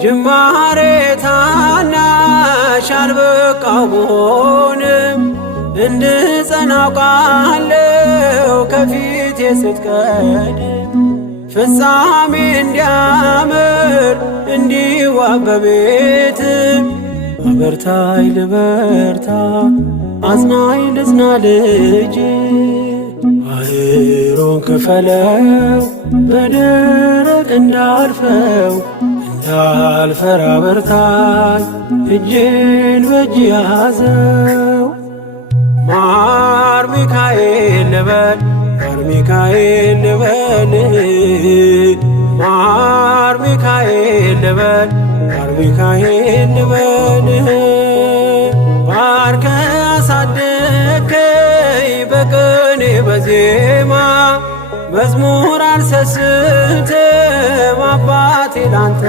ጅማሬ ታናሽ አልበቃው ብሆንም እንድጸና አውቃለሁ ከፊቴ ስትቀድም ፍጻሜ እንዲያምር እንዲዋብ በቤት አበርታይ ልበርታ አጽናኝ ልጽና ልጅ ባህሩን ክፈለው በደረቅ እንዳልፈው እንዳልፈራ በርታኝ እጄን በእጅ ያዘው። ማር ሚካኤል ልበል ማር ሚካኤል ልበል ማር ሚካኤል ልበል ማር ሚካኤል ልበል ባርከ አሳደከኝ በቅኔ በዜማ መዝሙር አልሰስትም አባቴ ላንተ